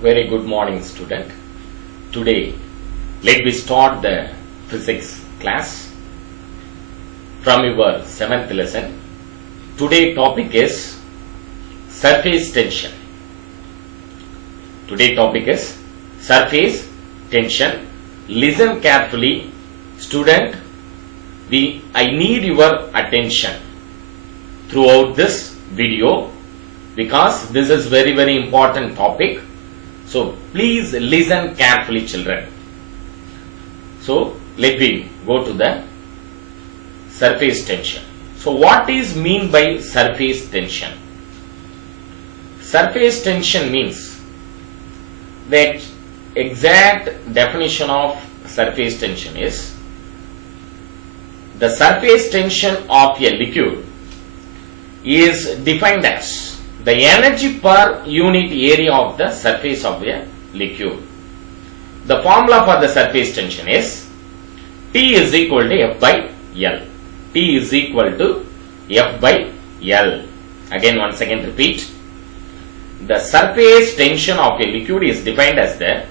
Very good morning, student. Today, let me start the physics class from your 7th lesson. Today topic is surface tension. Today topic is surface tension. Listen carefully, student. I need your attention throughout this video because this is very important topic. So please listen carefully, children. So let me go to the surface tension. So what is mean by surface tension? Surface tension means that exact definition of surface tension is the surface tension of a liquid is defined as the energy per unit area of the surface of a liquid. The formula for the surface tension is T is equal to F by L. T is equal to F by L. Again, once again repeat. The surface tension of a liquid is defined as the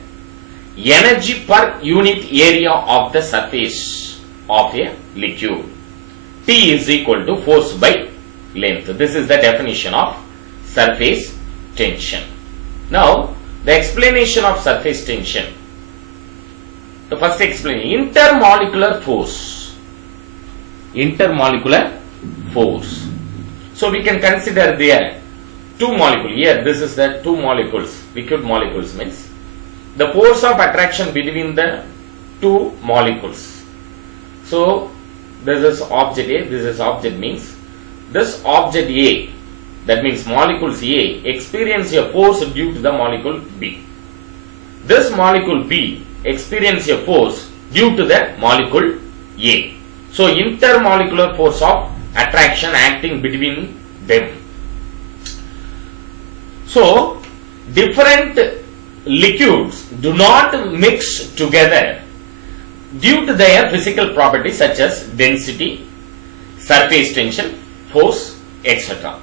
energy per unit area of the surface of a liquid. T is equal to force by length. This is the definition of surface tension. Now, the explanation of surface tension. The first explanation, intermolecular force. Intermolecular force. So, we can consider there two molecules. Here, this is the two molecules. Liquid molecules means the force of attraction between the two molecules. So, this is object A, this is object means this object A, that means molecules A, experience a force due to the molecule B. This molecule B experience a force due to the molecule A. So, intermolecular force of attraction acting between them. So, different liquids do not mix together due to their physical properties such as density, surface tension, force, etc.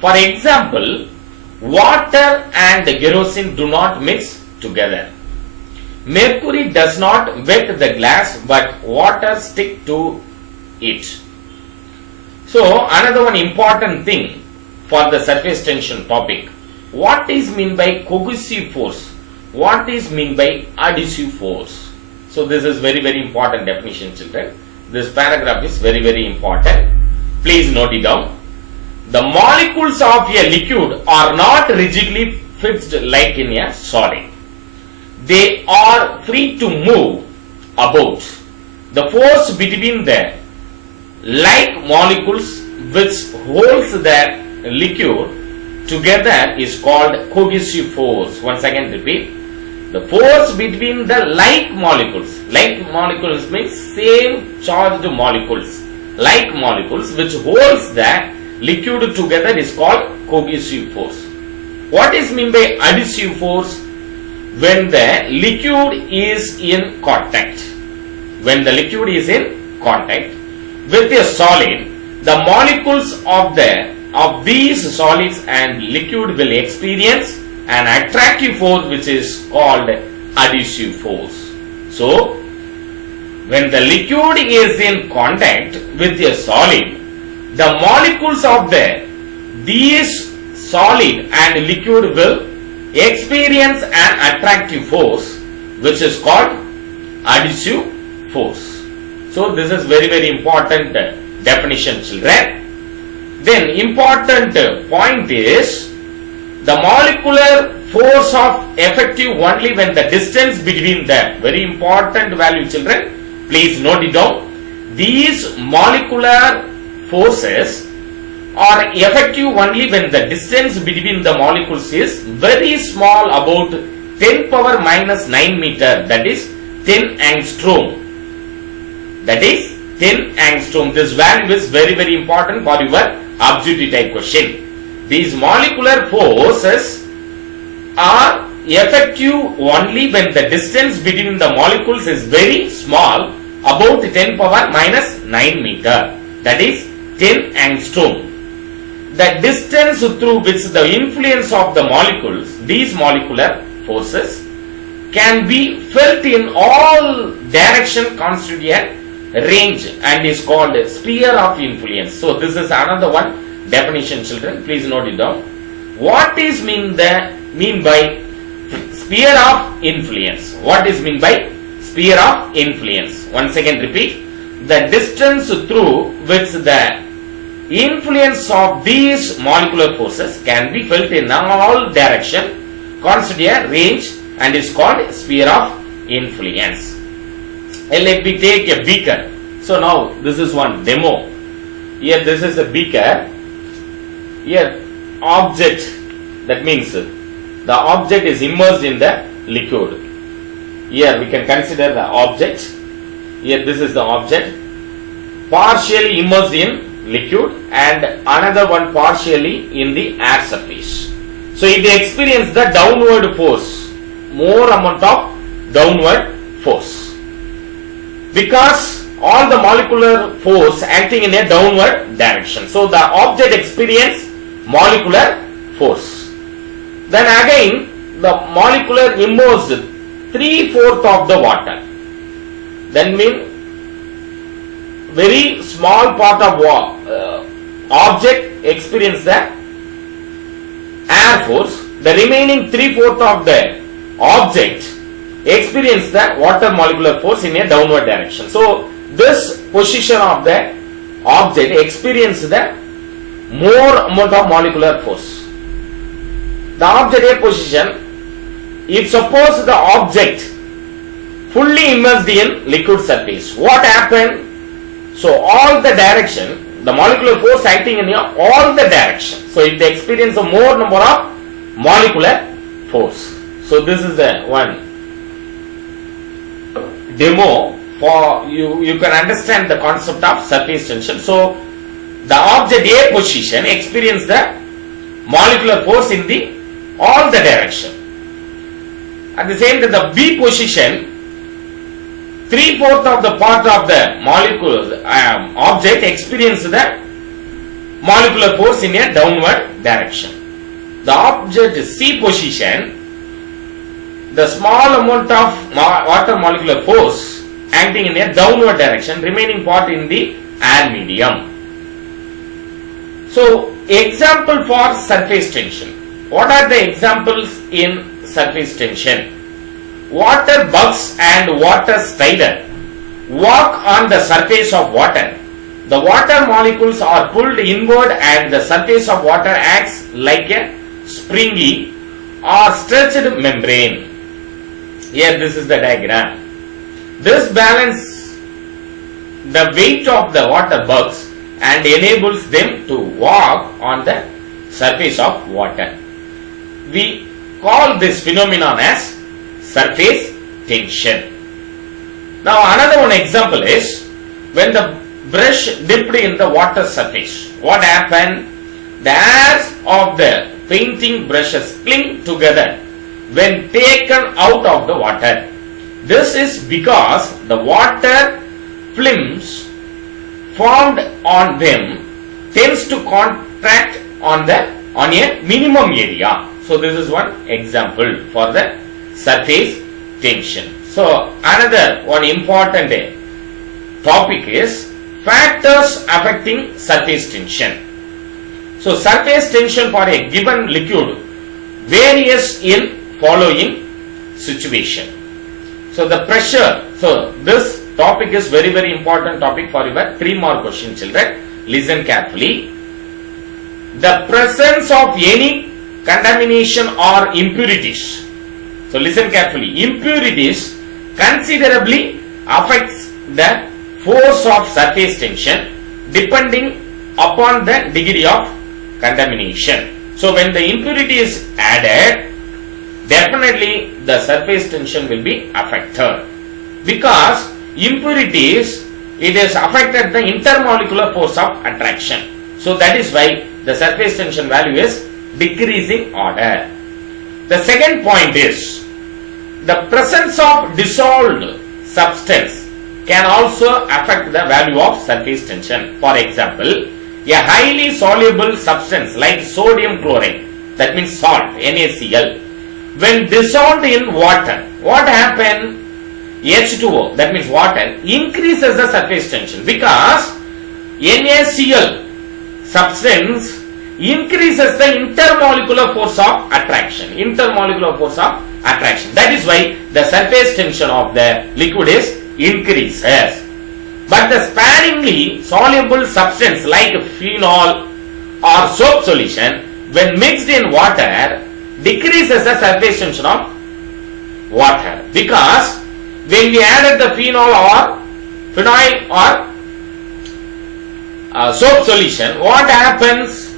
For example, water and kerosene do not mix together. Mercury does not wet the glass, but water stick to it. So, another one important thing for the surface tension topic. What is mean by cohesive force? What is mean by adhesive force? So, this is very important definition, children. This paragraph is very important. Please note it down. The molecules of a liquid are not rigidly fixed like in a solid. They are free to move about. The force between the like molecules which holds the liquid together is called cohesive force. Once again repeat. The force between the like molecules. Like molecules means same charged molecules. Like molecules which holds the liquid together is called cohesive force. What is mean by adhesive force? When the liquid is in contact. When the liquid is in contact with a solid, the molecules of these solids and liquid will experience an attractive force which is called adhesive force. So, when the liquid is in contact with a solid, the molecules of these solid and liquid will experience an attractive force which is called adhesive force. So, this is very important definition, children. Then, important point is the molecular force of effective only when the distance between them. Very important value, children. Please note it down. These molecular forces are effective only when the distance between the molecules is very small, about 10 power minus 9 meter, that is 10 angstrom. That is 10 angstrom. This value is very important for your objective type question. These molecular forces are effective only when the distance between the molecules is very small, about 10 power minus 9 meter, that is 10 angstrom. the distance through which the influence of the molecules, these molecular forces, can be felt in all direction constitute a range and is called sphere of influence. So this is another one definition, children. Please note it down. What is mean by sphere of influence? What is mean by sphere of influence? Once again repeat. The distance through which the influence of these molecular forces can be felt in all direction constitute a range and is called sphere of influence. Let me take a beaker. So now this is one demo. Here this is a beaker. Here object, that means the object is immersed in the liquid. Here we can consider the object. Here this is the object partially immersed in liquid and another one partially in the air surface. So it experiences the downward force, more amount of downward force, because all the molecular force acting in a downward direction. So the object experiences molecular force. Then again the molecular immersed 3/4 of the water. Then mean very small part of object experience the air force. The remaining 3/4 of the object experience the water molecular force in a downward direction. So this position of the object experience the more amount of molecular force. The object A position, if suppose the object fully immersed in liquid surface, what happened? So all the direction, the molecular force acting in all the direction. So it experience a more number of molecular force. So this is the one demo for you. You can understand the concept of surface tension. So the object A position experience the molecular force in the all the direction. At the same time, the B position, 3/4 of the part of the molecule object experience the molecular force in a downward direction. The object C position, the small amount of water molecular force acting in a downward direction, remaining part in the air medium. So example for surface tension. What are the examples in surface tension? Water bugs and water strider walk on the surface of water. The water molecules are pulled inward and the surface of water acts like a springy or stretched membrane. Here this is the diagram. This balances the weight of the water bugs and enables them to walk on the surface of water. We call this phenomenon as surface tension. Now another one example is when the brush dipped in the water surface. What happened? The hairs of the painting brushes cling together when taken out of the water. This is because the water films formed on them tends to contract on a minimum area. So this is one example for the surface tension. So another one important topic is factors affecting surface tension. So surface tension for a given liquid varies in following situation. So the pressure, so this topic is very important topic for your 3 mark question, children. Listen carefully. The presence of any contamination or impurities. So listen carefully. Impurities considerably affects the force of surface tension depending upon the degree of contamination. So when the impurity is added, definitely the surface tension will be affected, because impurities, it is affected the intermolecular force of attraction. So that is why the surface tension value is decreasing order. The second point is the presence of dissolved substance can also affect the value of surface tension. For example, a highly soluble substance like sodium chloride, that means salt, NaCl, when dissolved in water, what happened? H2O, that means water, increases the surface tension because NaCl substance increases the intermolecular force of attraction. Intermolecular force of attraction. That is why the surface tension of the liquid is increases. But the sparingly soluble substance like phenol or soap solution, when mixed in water, decreases the surface tension of water. Because when we added the phenol or soap solution, what happens?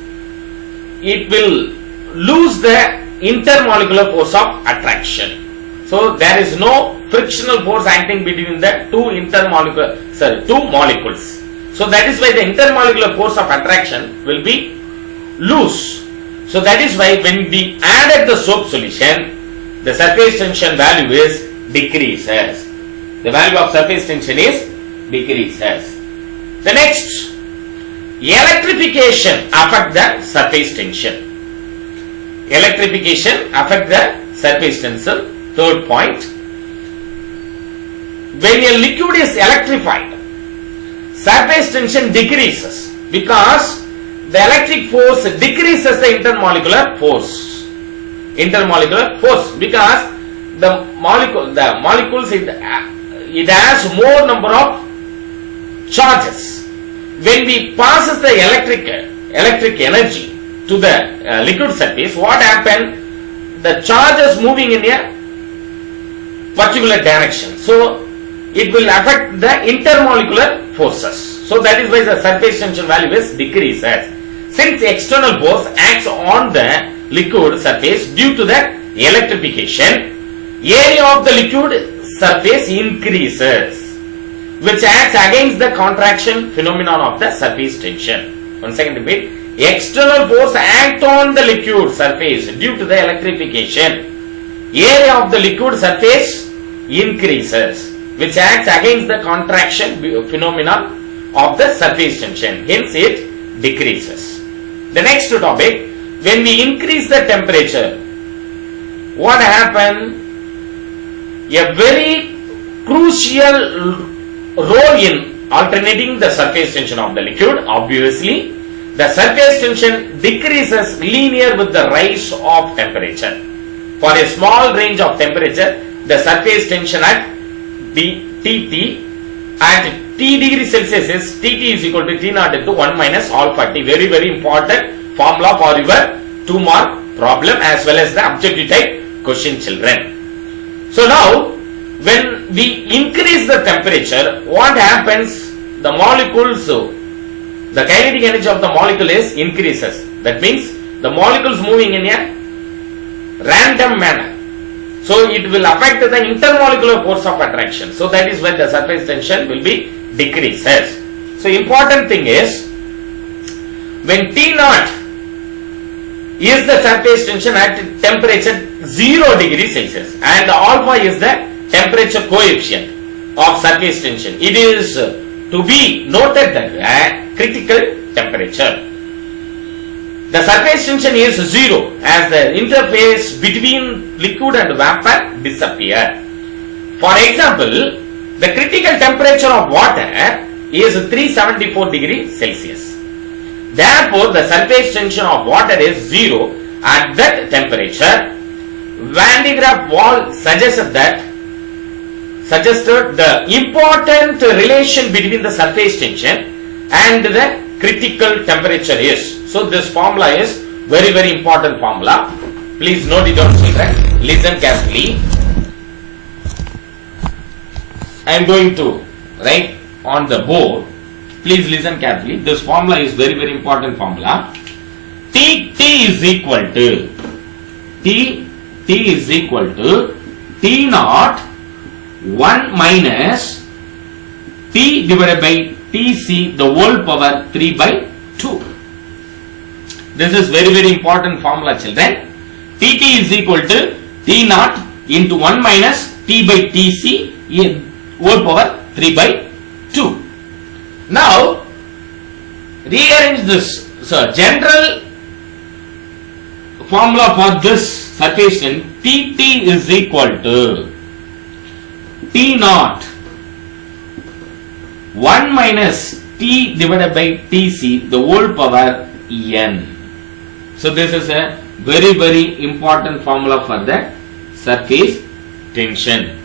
It will lose the intermolecular force of attraction. So there is no frictional force acting between the two molecules. So that is why the intermolecular force of attraction will be loose. So that is why when we added the soap solution, the surface tension value is decreases. The value of surface tension is decreases. The next, electrification affect the surface tension. Electrification affect the surface tension. Third point, when a liquid is electrified, surface tension decreases because the electric force decreases the intermolecular force. Intermolecular force because the molecules it has more number of charges. When we passes the electric energy to the liquid surface, what happens? The charges moving in a particular direction. So it will affect the intermolecular forces. So that is why the surface tension value is decreases. Since external force acts on the liquid surface due to the electrification, area of the liquid surface increases, which acts against the contraction phenomenon of the surface tension. Once again repeat, external force act on the liquid surface due to the electrification. Area of the liquid surface increases, which acts against the contraction phenomenon of the surface tension. Hence it decreases. The next topic, when we increase the temperature, what happens? A very crucial role in alternating the surface tension of the liquid. Obviously, the surface tension decreases linear with the rise of temperature. For a small range of temperature, the surface tension at Tt at T degree Celsius is Tt is equal to T naught into 1 minus alpha T. Very, very important formula for your 2 mark problem as well as the objective type question, children. So now, when we increase the temperature, what happens? The molecules, the kinetic energy of the molecule is increases. That means the molecules moving in a random manner. So it will affect the intermolecular force of attraction. So that is when the surface tension will be decreases. So important thing is, when T naught is the surface tension at temperature 0 degree Celsius and alpha is the temperature coefficient of surface tension, it is to be noted that critical temperature. The surface tension is 0 as the interface between liquid and vapor disappear. For example, the critical temperature of water is 374 degrees Celsius. Therefore, the surface tension of water is 0 at that temperature. Van de Graaff wall suggested the important relation between the surface tension and the critical temperature is. So this formula is very, very important formula. Please note it down, children. Listen carefully. I am going to write on the board. Please listen carefully. This formula is very, very important formula. T is equal to T naught 1 minus T divided by Tc the whole power 3 by 2. This is very, very important formula, children. Tt is equal to T naught into 1 minus T by Tc whole power 3 by 2. Now, rearrange this. So general formula for this surface tension, Tt is equal to T naught 1 minus T divided by Tc the whole power n. So this is a very important formula for the surface tension.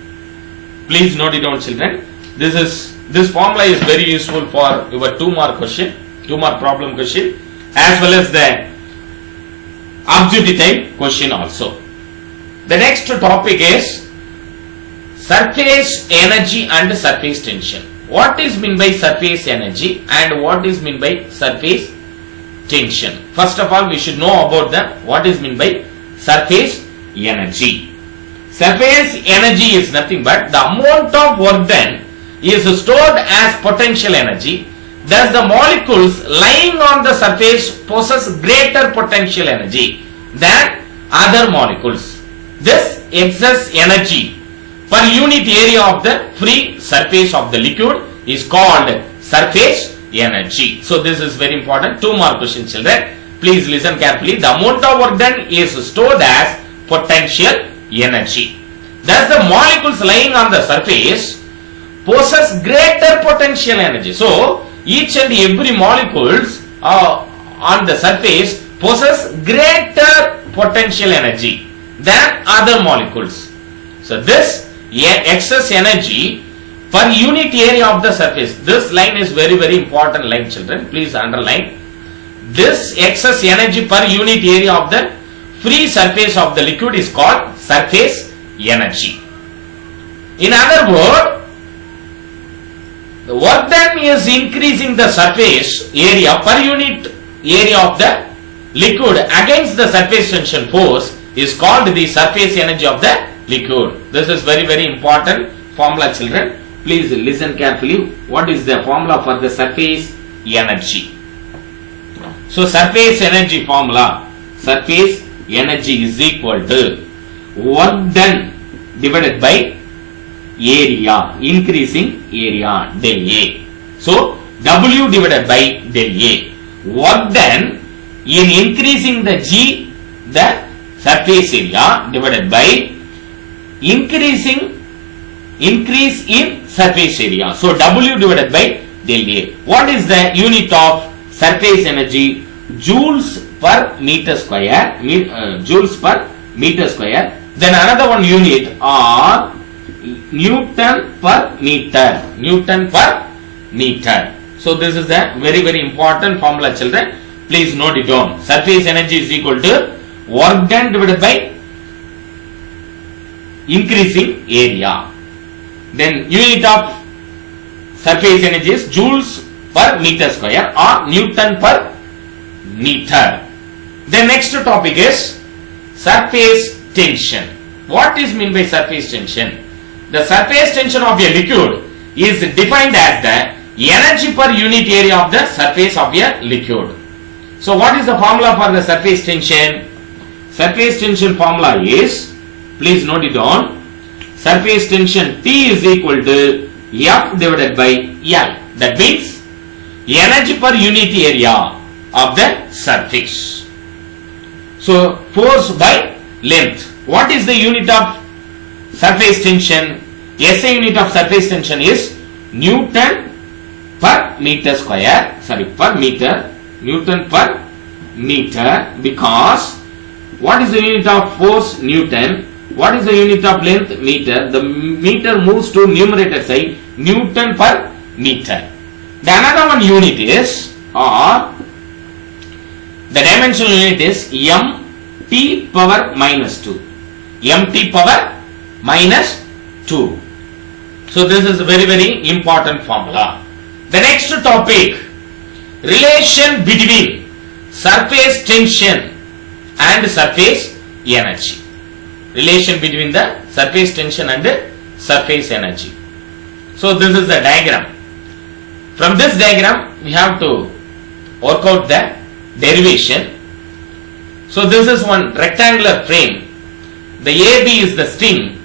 Please note it down, children. This formula is very useful for your 2-mark problem question, as well as the objective type question also. The next topic is surface energy and surface tension. What is meant by surface energy and what is meant by surface tension? First of all, we should know about what is meant by surface energy. Surface energy is nothing but the amount of work done is stored as potential energy. Thus, the molecules lying on the surface possess greater potential energy than other molecules. This excess energy per unit area of the free surface of the liquid is called surface energy. So this is very important. 2-mark question, children. Please listen carefully. The amount of work done is stored as potential energy. Thus the molecules lying on the surface possess greater potential energy. So each and every molecules on the surface possess greater potential energy than other molecules. So this excess energy per unit area of the surface. This line is very important line, children. Please underline. This excess energy per unit area of the free surface of the liquid is called surface energy. In other words, the work done is increasing the surface area per unit area of the liquid against the surface tension force is called the surface energy of the liquid. This is very important formula, children. Please listen carefully. What is the formula for the surface energy? So surface energy formula, surface energy is equal to work done divided by area, increasing area, del A. So W divided by del A. Work done in increasing the G, the surface area, divided by increase in surface area. So W divided by del A. What is the unit of surface energy? Joules per meter square. Joules per meter square. Then another one unit are Newton per meter. Newton per meter. So this is a very important formula, children. Please note it down. Surface energy is equal to work done divided by increasing area. Then unit of surface energy is joules per meter square or Newton per meter. The next topic is surface tension. What is meant by surface tension? The surface tension of a liquid is defined as the energy per unit area of the surface of a liquid. So what is the formula for the surface tension? Surface tension formula is, please note it down, surface tension T is equal to F divided by L. That means energy per unit area of the surface. So force by length. What is the unit of surface tension? SI unit of surface tension is Newton per meter square. Per meter. Newton per meter, because what is the unit of force? Newton. What is the unit of length? Meter. The meter moves to numerator side. Newton per meter. The another one unit is, or the dimensional unit is mt power minus 2. mt power minus 2. So this is a very important formula. The next topic, relation between surface tension and surface energy. Relation between the surface tension and surface energy. So this is the diagram. From this diagram we have to work out the derivation. So this is one rectangular frame. The AB is the string.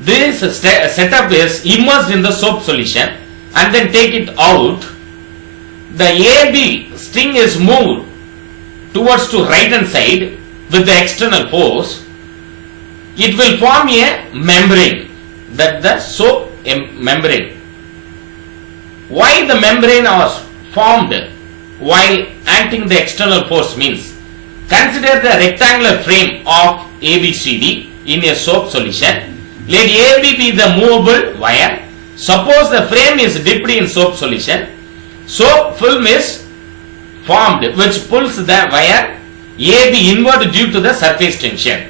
This setup is immersed in the soap solution and then take it out the AB string is moved towards to right hand side with the external force, it will form a membrane, that the soap membrane. Why the membrane was formed while acting the external force means, consider the rectangular frame of ABCD in a soap solution. Let AB be the movable wire. Suppose the frame is dipped in soap solution. Soap film is formed which pulls the wire AB inward due to the surface tension.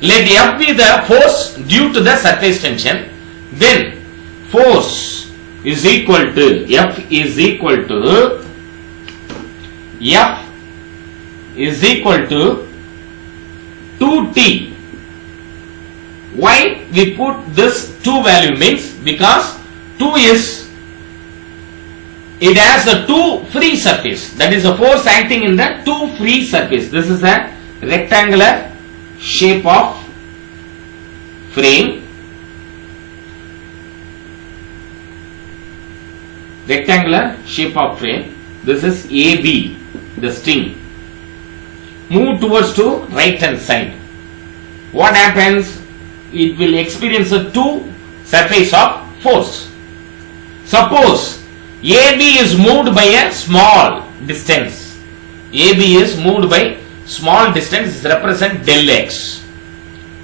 Let F be the force due to the surface tension. Then force is equal to F is equal to 2T. Why we put this 2 value means, because 2 is, it has a 2 free surface, that is a force acting in the 2 free surface. This is a rectangular shape of frame, this is AB, the string, move towards to right hand side. What happens? It will experience a 2 surface of force. Suppose AB is moved by a small distance. AB is moved by small distance, is represent del x.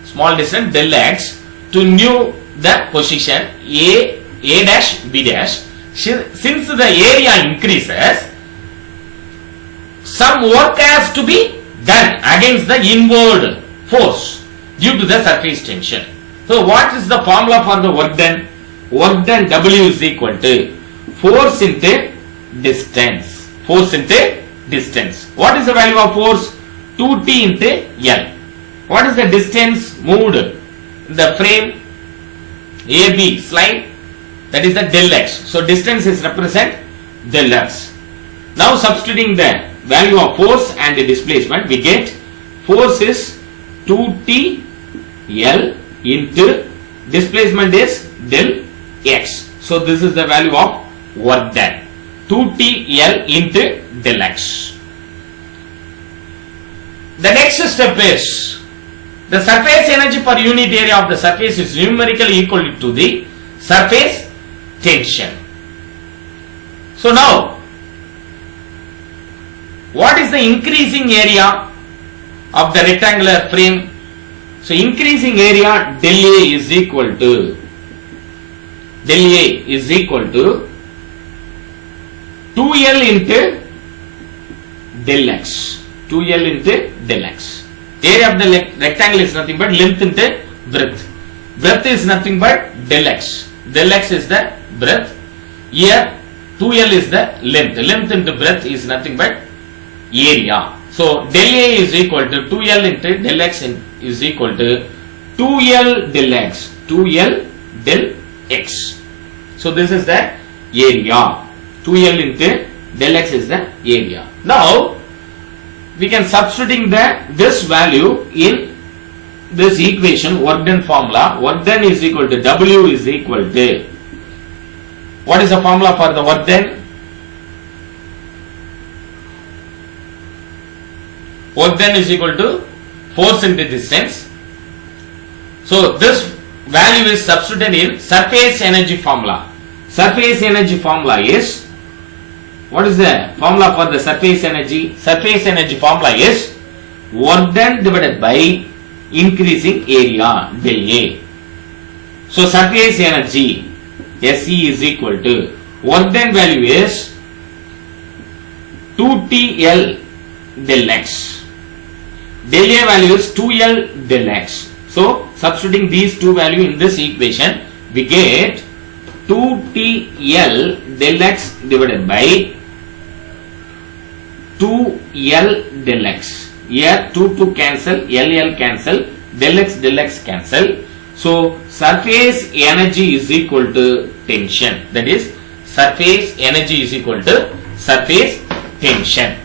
Small distance del x to know the position A dash B dash. Since the area increases, some work has to be done against the inward force due to the surface tension. So what is the formula for the work done? Work done W is equal to force into distance. Force into distance. What is the value of force? 2T into L. What is the distance moved in the frame AB slide? That is the del x. So distance is represent del x. Now substituting the value of force and the displacement, we get force is 2T L into displacement is del x. So this is the value of work done, 2T L into del x. The next step is, the surface energy per unit area of the surface is numerically equal to the surface tension. So now, what is the increasing area of the rectangular frame? So increasing area del A is equal to 2L into del x. 2L into del x. Area of the rectangle is nothing but length into breadth. Breadth is nothing but del x. Del x is the breadth. Here 2L is the length. Length into breadth is nothing but area. So del A is equal to 2L into del x is equal to 2L del x. 2L del x. So this is the area. 2L into del x is the area. Now we can substituting this value in this equation, work done formula. Work done is equal to W is equal to, what is the formula for the work done? Work done is equal to force into distance. So this value is substituted in surface energy formula. Surface energy formula is, what is the formula for the surface energy? Surface energy formula is work done divided by increasing area del A. So surface energy SE is equal to, work done value is 2TL del x. Del A value is 2L del x. So substituting these two values in this equation, we get 2TL del x divided by 2L del x. Here 2 cancel, LL cancel, del x cancel. So surface energy is equal to tension. That is, surface energy is equal to surface tension.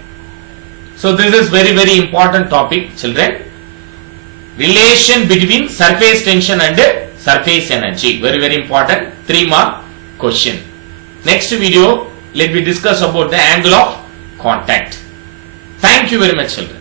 So this is very important topic, children. Relation between surface tension and surface energy. Very important 3 mark question. Next video let me discuss about the angle of contact. Thank you very much, children.